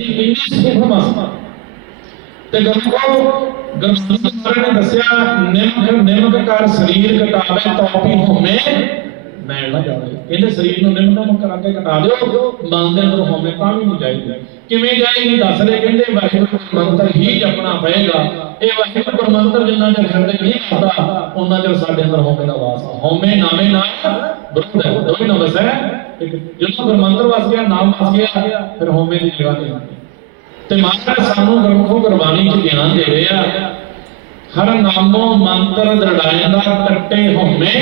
ਇੰਨੀ ਸੂਖਮ ਤੇ ਗਰਮੋ ਗਰਮੀ ਨੇ ਦੱਸਿਆ ਨਿਮਕ ਨਿਮਕ ਕਰ ਸਰੀਰ ਕਟਾਵੇ ਤੌਪੀ ਹੋਮੇ ਮੈਲ ਨਾ ਜਾਵੇ। ਕਹਿੰਦੇ ਸਰੀਰ ਨੂੰ ਨਿਮਕ ਨਿਮਕ ਕਰਾ ਕੇ ਕਟਾ ਦਿਓ, ਮਨ ਦੇ ਅੰਦਰ ਹੋਮੇ ਤਾਂ ਵੀ ਨਹੀਂ ਜਾਏਗੀ ਕਿਵੇਂ ਜਾਏਗੀ ਦੱਸ ਰਹੇ ਕਹਿੰਦੇ, ਵਾਹਿਗੁਰੂ ਮੰਤਰ ਹੀ ਜਪਣਾ ਪਏਗਾ। ਇਹ ਵਾਹਿਗੁਰੂ ਦਾ ਜਿੰਨਾ ਚਿਰ ਹਿਰਦੇ ਨਹੀਂ ਆਉਂਦਾ ਉਹਨਾਂ ਚਿਰ ਸਾਡੇ ਅੰਦਰ ਹੋਮੇ ਦਾ ਵਾਸ ਆ। ਨਾਮੇ ਨਾਲ ਬਰੁੱਧ ਹੈ। ਦੋਵੇਂ ਨਾ ਵਸੈ ਜਦੋਂ ਗੁਰ ਮੰਤਰ ਵਸ ਗਿਆ, ਨਾਮ ਵਸ ਗਿਆ, ਫਿਰ ਹੋਮੇ ਦੀ ਜਗ੍ਹਾ ਨਹੀਂ ਤੇ ਮਹਾਰਾਜ ਸਾਨੂੰ ਗੁਰਮੁਖੋ ਗੁਰਬਾਣੀ ਚ ਗਿਆਨ ਦੇ ਰਿਹਾ, ਹਰ ਨਾਮੋ ਮੰਤਰ ਦੜਾਇਂਦਾ ਕੱਟੇ ਹੋਮੇ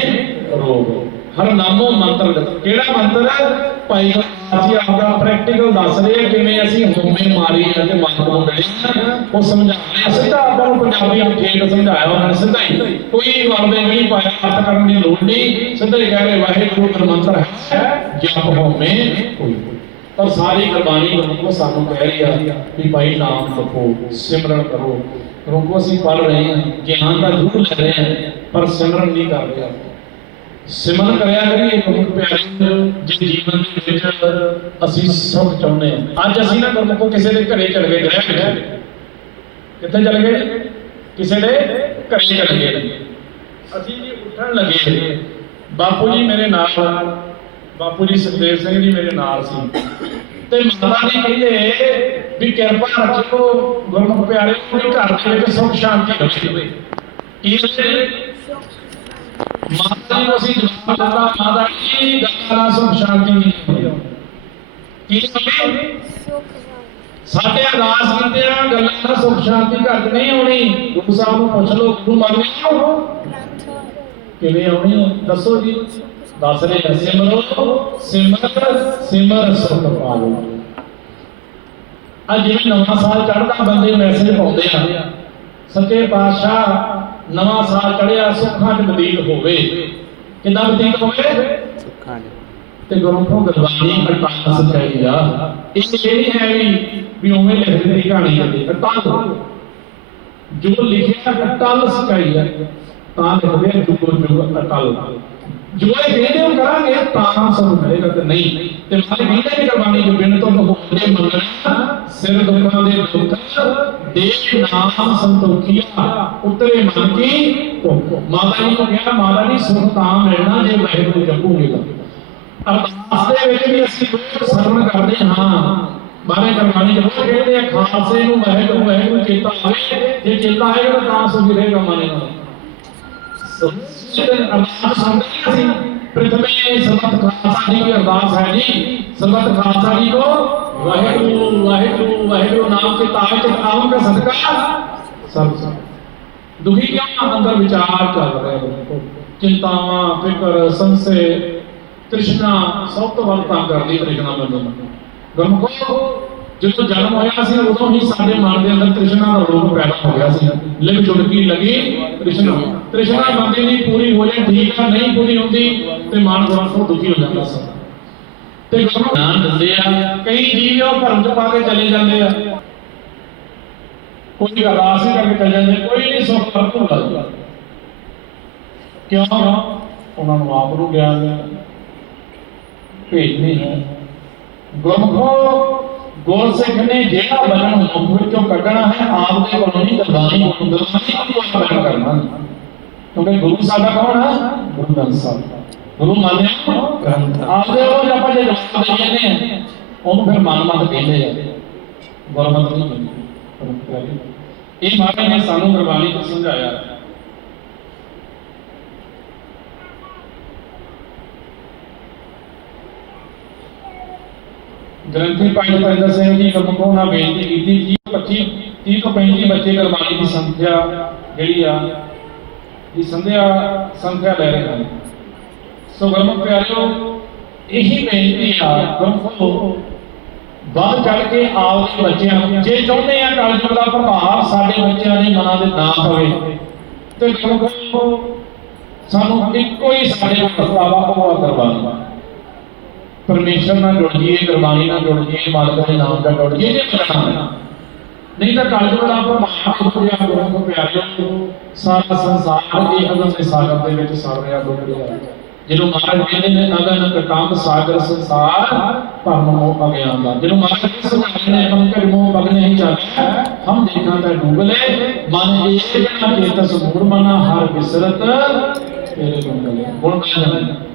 ਰੋਗ। ਹਰ ਨਾਮੋ ਮੰਤਰ ਕਿਹੜਾ ਮੰਤਰ ਭਾਈ ਅਸੀਂ ਆਪਦਾ ਪ੍ਰੈਕਟੀਕਲ ਦੱਸ ਰਹੇ ਹਾਂ ਕਿਵੇਂ ਅਸੀਂ ਹੋਮੇ ਮਾਰੀ ਆ ਤੇ ਨੂੰ ਮਿਲੇ ਉਹ ਸਮਝਾ ਰਹੇ ਸਿੱਧਾ ਆਪਾਂ ਨੂੰ ਪੰਜਾਬੀ ਨੂੰ ਸਮਝਾਇਆ ਉਹਨਾਂ ਨੇ, ਸਿੱਧਾ ਹੀ। ਕੋਈ ਵਰਦੇ ਨਹੀਂ ਪਾਇਆ ਅਰਥ ਕਰਨ ਦੀ ਲੋੜ ਨਹੀਂ। ਸਿੱਧਾ ਹੀ ਕਹਿ ਰਹੇ, ਵਾਹਿਗੁਰੂ ਦਾ ਮੰਤਰ ਹੈ, ਜਪ ਹੋਮੇ ਕੋਈ। ਪਰ ਸਾਰੀ ਗੁਰਬਾਣੀ ਗੁਰਮੁਖ ਸਾਨੂੰ ਕਹਿ ਰਹੀ ਆ ਵੀ ਭਾਈ ਨਾਮ ਜਪੋ ਸਿਮਰਨ ਕਰੋ। ਕਿਉਂਕਿ ਅਸੀਂ ਪੜ ਰਹੇ ਹਾਂ, ਗਿਆਨ ਦਾ ਜ਼ਰੂਰ ਲੈ ਰਹੇ ਹਾਂ, ਪਰ ਸਿਮਰਨ ਨਹੀਂ ਕਰ ਰਹੇ ਸਿਮਰਨ ਕਰਿਆ ਕਰੀਏ ਗੁਰਮੁਖ ਪਿਆਰੇ, ਜੇ ਜੀਵਨ ਦੇ ਵਿੱਚ ਅਸੀਂ ਸੁਖ ਚਾਹੁੰਦੇ ਹਾਂ। ਅੱਜ ਅਸੀਂ ਨਾ ਗੁਰਮੁਖੋ ਕਿਸੇ ਦੇ ਘਰੇ ਚਲੇ ਗਏ ਗ੍ਰਹਿ ਵਿੱਚ ਕਿੱਥੇ ਚਲੇ ਗਏ? ਕਿਸੇ ਦੇ ਘਰੇ ਚਲੇ ਗਏ। ਅਸੀਂ ਜੀ ਉੱਠਣ ਲੱਗੇ ਬਾਪੂ ਜੀ ਮੇਰੇ ਨਾਲ, ਬਾਪੂ ਜੀ ਸੁਖਦੇਵ ਸਿੰਘ ਜੀ ਮੇਰੇ ਨਾਲ ਸੀ। ਤੇ ਮਾਤਾ ਜੀ ਕਹਿੰਦੇ ਵੀ ਕਿਰਪਾ ਰੱਖਿਓ, ਗੁਰਮੁਖ ਪਿਆਰੇ ਕੋਈ ਘਰ ਦੇ ਵਿੱਚ ਸੁਖ ਸ਼ਾਂਤੀ ਰੱਖੇ ਕੀ ਰੱਖੇ ਮਾਤਾ ਜੀ ਨੂੰ ਅਸੀਂ ਜਵਾਬ ਦਿੱਤਾ ਮਾਤਾ ਜੀ ਗੱਲਾਂ ਸੁਖ ਸ਼ਾਂਤੀ ਨਹੀਂ ਕੀ ਕਹਿੰਦੇ ਸਾਡੇ ਅਰਦਾਸ ਕੀਤੇ ਆ, ਗੱਲਾਂ ਨਾਲ ਸੁਖ ਸ਼ਾਂਤੀ ਘੱਟ ਨਹੀਂ ਆਉਣੀ। ਗੁਰੂ ਸਾਹਿਬ ਨੂੰ ਪੁੱਛ ਲਓ, ਗੁਰੂ ਮੰਨਦੇ ਹੋ ਕਿਵੇਂ ਆਉਣੀ ਦੱਸੋ ਜੀ। ਦੱਸ ਰਹੇ ਸਿਮਰੋ ਸਿਮਰ ਸਿਮਰ ਸੁਖ ਪਾਵੋ ਅੱਜ ਜਿਵੇਂ ਨਵਾਂ ਸਾਲ ਚੜ੍ਹਦਾ, ਬੰਦੇ ਮੈਸੇਜ ਪਾਉਂਦੇ ਆ। ਸੱਚੇ ਪਾਤਸ਼ਾਹ ਨਵਾਂ ਸਾਲ ਚੜ੍ਹਿਆ ਸੁੱਖਾਂ 'ਚ ਬਦੀਲ ਹੋਵੇ। ਕਿੰਨਾ ਬਦੀਲ ਹੋਵੇ? ਸੁੱਖਾਂ ਦੇ ਤੇ ਗੁਰੂ ਤੋਂ ਗੁਰਬਾਣੀ ਸਚਾਈ ਆ ਇਹ ਨਹੀਂ ਹੈ ਵੀ ਵੀ ਉਵੇਂ ਲਿਖ ਦਿੱਤੀ ਕਹਾਣੀ ਹੈ। ਅਟਾਲ ਜੋ ਲਿਖਿਆ ਅਟਲ ਸਚਾਈ ਹੈ ਤਾਂ ਲਿਖਦੇ ਜੁਗੋ ਜੁਗ ਅਟਲ। ਜੋ ਇਹ ਕਹਿੰਦੇ ਉਹ ਕਰਾਂਗੇ ਤਾਂ ਸਭ ਮਿਲੇਗਾ ਤੇ ਨਹੀਂ ਤੇ ਮਾਰੇ ਕਹਿੰਦੇ ਵੀ ਗੁਰਬਾਣੀ ਜੋ ਬਿਨ ਤੋਂ ਹੋਵੇ ਮੰਗਣਾ ਸਿਰ ਦੁੱਖਾਂ ਦੇ ਦੁੱਖ ਦੇ ਨਾਮ ਸੰਤੋਖੀਆ ਉਤਰੇ ਮਨ ਕੀ ਭੁੱਖ। ਮਾਤਾ ਜੀ ਨੂੰ ਕਿਹਾ ਮਾਤਾ ਜੀ ਸੁਖ ਤਾਂ ਮਿਲਣਾ ਜੇ ਵਾਹਿਗੁਰੂ ਜਪੋਗੇ ਤਾਂ ਅਰਦਾਸ ਦੇ ਵਿੱਚ ਵੀ ਅਸੀਂ ਬਹੁਤ ਸਰਵਣ ਕਰਦੇ ਹਾਂ ਬਾਰੇ ਗੁਰਬਾਣੀ ਜਦੋਂ ਕਹਿੰਦੇ ਆ ਖਾਲਸੇ ਨੂੰ ਵਾਹਿਗੁਰੂ ਵਾਹਿਗੁਰੂ ਚੇਤਾ ਆਵੇ ਜੇ ਚੇਤਾ ਆਏਗਾ ਤਾਂ ਸੁਖੀ ਰਹੇਗਾ ਮਨ ਨਾਲ ਸਿੱਧਨ ਅਰਦਾਸ ਸੁਣਦੇ ਅਸੀਂ ਪ੍ਰਥਮੇ ਸਰਬਤ ਖਾਲਸਾ ਜੀ ਦੀ ਅਰਦਾਸ ਹੈ ਜੀ ਸਰਬਤ ਖਾਲਸਾ ਜੀ ਕੋ ਵਾਹਿਗੁਰੂ ਵਾਹਿਗੁਰੂ ਵਾਹਿਗੁਰੂ ਨਾਮ ਕੇ ਤਾਵੇ ਤੇ ਦਾ ਸਦਕਾ ਸਰਬ ਦੁਖੀ ਕਿਉਂ ਅੰਦਰ ਵਿਚਾਰ ਚੱਲ ਰਹੇ ਨੇ ਚਿੰਤਾਵਾਂ ਫਿਕਰ ਸੰਸੇ ਤ੍ਰਿਸ਼ਨਾ ਸਭ ਤੋਂ ਵੱਧ ਤੰਗ ਕਰਦੀ ਤ੍ਰਿਸ਼ਨਾ ਮੈਨੂੰ ਗੁਰਮੁਖੋ ਜਦੋਂ ਜਨਮ ਹੋਇਆ ਸੀ, ਉਦੋਂ ਹੀ ਸਾਡੇ ਮਨ ਦੇ ਅੰਦਰ ਤ੍ਰਿਸ਼ਨਾ ਦਾ ਰੋਗ ਪੈਦਾ ਹੋ ਗਿਆ ਸੀ। ਲਿਵ ਚੁੜਕੀ ਲੱਗੀ, ਤ੍ਰਿਸ਼ਨਾ। ਤ੍ਰਿਸ਼ਨਾ ਬੰਦੇ ਦੀ ਪੂਰੀ ਹੋ ਜਾਏ, ਠੀਕ ਆ, ਨਹੀਂ ਪੂਰੀ ਹੁੰਦੀ, ਤੇ ਮਨ ਗੁਰਮੁਖੋ ਦੁਖੀ ਹੋ ਜਾਂਦਾ ਸੀ। ਤੇ ਗੁਰਮੁਖ ਨਾਮ ਦਿੰਦੇ ਆ, ਕਈ ਜੀਵ ਉਹ ਭਰਮ ਚ ਪਾ ਕੇ ਚਲੇ ਜਾਂਦੇ ਆ। ਕੋਈ ਅਰਦਾਸ ਹੀ ਕਰਕੇ ਚੱਲ ਜਾਂਦੇ, ਕੋਈ ਨਹੀਂ ਸੁੱਖ ਵਰਤੂਗਾ ਕਿਉਂ? ਉਹਨਾਂ ਨੂੰ ਆਪ ਨੂੰ ਗਿਆਨ ਭੇਜ ਨਹੀਂ ਹੈ। ਗੁਰਮੁਖੋ ਗੁਰਸਿੱਖ ਨੇ ਜਿਹੜਾ ਬਚਨ ਮੁਖ ਵਿੱਚੋਂ ਕੱਢਣਾ ਹੈ ਆਪ ਦੇ ਕੋਲੋਂ ਨਹੀਂ ਦਰਬਾਰੀ ਕੋਲੋਂ ਦਰਬਾਰੀ ਕੋਲੋਂ ਬਚਨ ਕਰਨਾ ਕਿਉਂਕਿ ਗੁਰੂ ਸਾਡਾ ਕੌਣ ਹੈ? ਗੁਰੂ ਗ੍ਰੰਥ ਸਾਹਿਬ। ਗੁਰੂ ਮੰਨਿਆ ਗ੍ਰੰਥ। ਆਪਦੇ ਉਹ ਆਪਾਂ ਜੇ ਜਵਾਬ ਦੇ ਜਾਂਦੇ ਆ ਉਹਨੂੰ ਫਿਰ ਮਨ ਮਨ ਕਹਿੰਦੇ ਆ। ਗੁਰਮਤਿ ਨਹੀਂ ਕਹਿੰਦੇ ਇਹ ਮਹਾਰਾਜ ਨੇ ਸਾਨੂੰ ਗੁਰਬਾਣੀ ਤੋਂ ਸਮਝਾਇਆ। ਗ੍ਰੰਥੀ ਭਾਈ ਨਰਿੰਦਰ ਸਿੰਘ ਜੀ ਗੁਰਮੁਖੋਂ ਨਾਲ ਬੇਨਤੀ ਕੀਤੀ ਜੀ 25 30 ਤੋਂ 35 ਬੱਚੇ ਗੁਰਬਾਣੀ ਦੀ ਸੰਖਿਆ ਜਿਹੜੀ ਆ, ਦੀ ਸੰਧਿਆ ਸੰਖਿਆ ਲੈ ਰਹੇ ਹਨ। ਸੋ ਗੁਰਮੁਖ ਪਿਆਰਿਓ, ਇਹੀ ਬੇਨਤੀ ਆ ਗੁਰਮੁਖੋ ਵੱਧ ਚੜ ਕੇ ਆਪਦੇ ਬੱਚਿਆਂ ਨੂੰ, ਜੇ ਚਾਹੁੰਦੇ ਆ ਕਲਯੁਗ ਦਾ ਪ੍ਰਭਾਵ ਸਾਡੇ ਬੱਚਿਆਂ ਦੇ ਮਨਾਂ ਦੇ ਨਾ ਪਵੇ, ਤੇ ਗੁਰਮੁਖੋ ਸਾਨੂੰ ਇੱਕੋ ਹੀ ਸਾਡੇ ਕੋਲ ਪ੍ਰਸਤਾਵਾ ਕਰਵਾ ਆ ਪਰਮੇਸ਼ਰ ਨਾਲ ਜੁੜ ਜੀਏ ਗੁਰਬਾਣੀ ਨਾਲ ਜੁੜ ਜੀਏ ਮਾਲਕ ਦੇ ਨਾਮ ਨਾਲ ਜੁੜ ਜੀਏ ਜੇ ਮਿਲਣਾ ਨਹੀਂ ਤਾਂ ਕਲਯੁਗ ਦਾ ਪ੍ਰਭਾਵ ਉਪਰਿਆ ਗੁਰੂ ਪਿਆਰਿਓ ਸਾਰਾ ਸੰਸਾਰ ਇਹ ਅਗਮ ਦੇ ਸਾਗਰ ਦੇ ਵਿੱਚ ਸੜ ਰਿਹਾ ਡੁੱਬ ਰਿਹਾ ਜਿਹਨੂੰ ਮਹਾਰਾਜ ਕਹਿੰਦੇ ਨੇ ਅਗਨ ਕਟੰਬ ਸਾਗਰ ਸੰਸਾਰ ਭਰਮ ਮੋਹ ਅਗਿਆਨ ਦਾ ਜਿਹਨੂੰ ਮਹਾਰਾਜ ਜੀ ਸਮਝਾਉਂਦੇ ਨੇ ਪੰਕਜ ਮੋਹ ਪਗ ਨਹੀਂ ਚੱਲਿਆ ਹਮ ਦੇਖਾਂ ਤਾਂ ਡੂਬਲੇ ਮਨ ਏਕ ਨਾ ਚੇਤਸ ਮੂੜ ਮਨਾ ਹਰ ਵਿਸਰਤ ਤੇਰੇ ਗੁਣ ਗਲੇ ਗੁਣ ਗਲੇ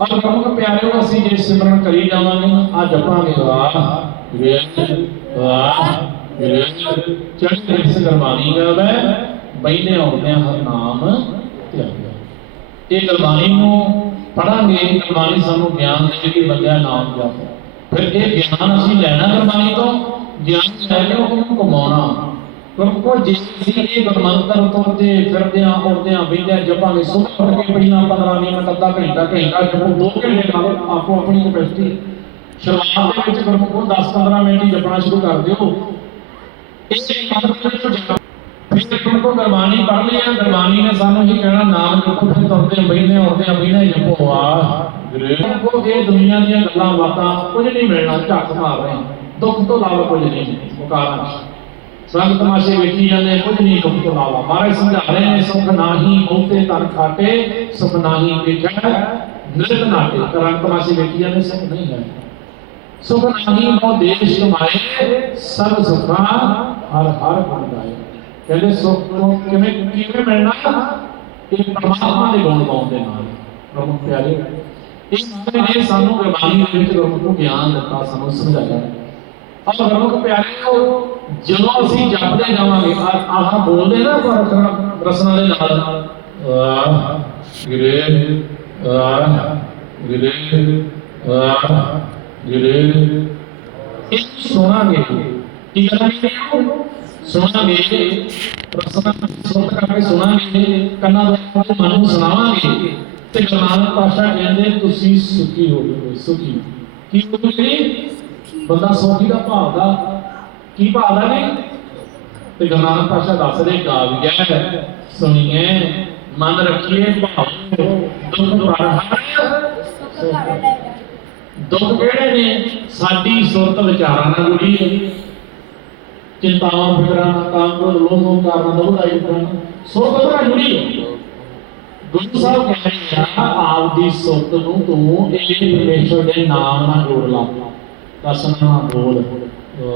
ਔਰ ਪ੍ਰਮੁੱਖ ਪਿਆਰਿਓ, ਅਸੀਂ ਜੇ ਸਿਮਰਨ ਕਰੀ ਜਾਵਾਂਗੇ ਆ ਜਪਾਂਗੇ ਵਾਹ ਵੇਦ ਵਾਹ ਵੇਦ ਚੜ੍ਹ ਰਿਸ ਕਰਵਾਣੀ ਗਾਵੇ ਬੈਨੇ ਆਉਂਦੇ ਹਰ ਨਾਮ ਧਿਆਇਆ ਇਹ ਗੁਰਬਾਣੀ ਨੂੰ ਪੜਾਂਗੇ ਗੁਰਬਾਣੀ ਸਾਨੂੰ ਗਿਆਨ ਦੇਵੇਗੀ ਬੰਦਿਆ ਨਾਮ ਜਪ ਫਿਰ ਇਹ ਗਿਆਨ ਅਸੀਂ ਲੈਣਾ ਗੁਰਬਾਣੀ ਤੋਂ, ਗਿਆਨ ਲੈ ਕੇ ਉਹਨੂੰ ਕਮਾਉਣਾ ਕਿਉਂਕਿ ਜਿਸ ਅਸੀਂ ਗੁਰਮੰਤਰ ਤੁਰਦੇ ਫਿਰਦਿਆਂ ਉੜਦਿਆਂ ਬੈਠਿਆਂ ਜਪਾਂਗੇ ਸੁਬਹ ਉੱਠ ਕੇ ਪਹਿਲਾਂ 15 ਮਿੰਟ, ਅੱਧਾ ਘੰਟਾ ਘੰਟਾ ਜਪੋ ਦੋ ਘੰਟੇ ਨਾਲ ਆਪੋ ਆਪਣੀ ਕਪੈਸਿਟੀ ਸ਼ੁਰੂਆਤ ਦੇ ਵਿੱਚ ਗੁਰਮੁਖੋਂ 10-15 ਮਿੰਟ ਹੀ ਜਪਣਾ ਸ਼ੁਰੂ ਕਰ ਦਿਓ। ਇਸੇ ਮੰਤਰ ਵਿੱਚ ਜਪ ਫਿਰ ਤੁਮਕੋ ਗੁਰਬਾਣੀ ਪੜ੍ਹ ਲਿਆ ਗੁਰਬਾਣੀ ਨੇ ਸਾਨੂੰ ਹੀ ਕਹਿਣਾ ਨਾਮ ਜਪੋ ਫਿਰ ਤੁਰਦੇ ਬੈਠੇ ਉੜਦੇ ਬੈਠੇ ਜਪੋ ਵਾਹ ਕੋ ਇਹ ਦੁਨੀਆ ਦੀਆਂ ਗੱਲਾਂ ਬਾਤਾਂ ਕੁਝ ਨਹੀਂ ਮਿਲਣਾ ਝੱਕ ਮਾਰ ਰਹੇ ਦੁੱਖ ਤੋਂ ਇਲਾਵਾ ਕੁਝ ਨਹੀਂ ਮੁਕਾਰਾਂ ਸੰਗ ਤਮਾਸ਼ੇ ਵੇਖੀ ਜਾਂਦੇ ਕੁਝ ਨਹੀਂ ਦੁੱਖ ਤੋਂ ਮਹਾਰਾਜ ਸਮਝਾ ਰਹੇ ਨੇ, ਸੁਖ ਨਾਹੀ ਬਹੁਤੇ ਤਨ ਖਾਟੇ, ਸੁਖ ਨਾਹੀ ਵੇਖੈ ਨਿਰਤ ਨਾਟੇ ਰੰਗ ਤਮਾਸ਼ੇ ਵੇਖੀ ਜਾਂਦੇ, ਸੁਖ ਨਹੀਂ ਹੈ। ਸੁਖ ਨਾਹੀ ਮੋ ਦੇਸ਼ ਕਮਾਏ, ਸਭ ਸੁਖਾ ਹਰ ਹਰ ਗੁਣ ਕਹਿੰਦੇ ਸੁਖ ਤੋਂ ਕਿਵੇਂ ਕਿਵੇਂ ਮਿਲਣਾ? ਇਹ ਪਰਮਾਤਮਾ ਦੇ ਗੁਣ ਗਾਉਣ ਦੇ ਨਾਲ। ਪ੍ਰਮੁੱਖ ਪਿਆਰੇ ਇਸ ਨੇ ਸਾਨੂੰ ਗੁਰਬਾਣੀ ਦੇ ਵਿੱਚ ਗੁਰਮੁਖ ਨੂੰ ਗਿਆਨ ਦਿੱਤਾ, ਸਾਨੂੰ ਸਮਝਾਇਆ। ਔਰ ਗੁਰਮੁਖ ਪਿਆਰੇ ਜਦੋਂ ਅਸੀਂ ਜਪਦੇ ਜਾਵਾਂਗੇ, ਆਹ ਬੋਲਦੇ ਨਾ ਰਸਨਾ ਦੇ ਨਾਲ। ਵਾਹ ਗਿਰੇ ਵਾਹ ਗਿਰੇ ਵਾਹ ਗਿਰੇ। ਇਹ ਸੁਣਾਂਗੇ। ਕੀ ਕਰਾਂਗੇ ਸੁਣਾਂਗੇ। ਰਸਨਾ ਸੁਣ ਕਰਕੇ ਸੁਣਾਂਗੇ। ਕੰਨਾਂ ਦਾ ਮਨ ਨੂੰ ਸੁਣਾਵਾਂਗੇ। ਤੇ ਗੁਰਨਾਨਕ ਪਾਸ਼ਾ ਕਹਿੰਦੇ, ਤੁਸੀਂ ਸੁਖੀ ਹੋਵੋਗੇ ਸੁਖੀ ਕੀ ਹੋਵੋਗੇ ਬੰਦਾ ਸੁਖੀ ਦਾ ਭਾਵ ਦਾ ਕੀ ਭਾਵ ਦਾ ਨੇ ਤੇ ਗੁਰਨਾਨਕ ਪਾਸ਼ਾ ਦੱਸਦੇ ਕਾਵਿਆ ਸੁਣੀਏ ਮਨ ਰੱਖੀਏ ਭਾਵ। ਦੁੱਖ ਪਰ ਦੁੱਖ ਕਿਹੜੇ ਨੇ? ਸਾਡੀ ਸੁਰਤ ਵਿਚਾਰਾਂ ਨਾਲ ਜੁੜੀ ਹੈ। ਚਿੰਤਾਵਾਂ, ਫਿਕਰਾਂ ਕੰਮ ਲੋਭੋਂ ਕਾਰਨ ਦਬਦਾਈ ਕਰਨ ਸੁਰਤ ਨਾਲ ਜੁੜੀ ਹੈ। ਗੁਰੂ ਸਾਹਿਬ ਕਹਿੰਦੇ ਆ ਆਪ ਦੀ ਸੁਰਤ ਨੂੰ ਤੂੰ ਇਹ ਪਰਮੇਸ਼ਰ ਦੇ ਨਾਮ ਨਾਲ ਜੋੜ ਲਾ। ਦਸਨਾ ਬੋਲ।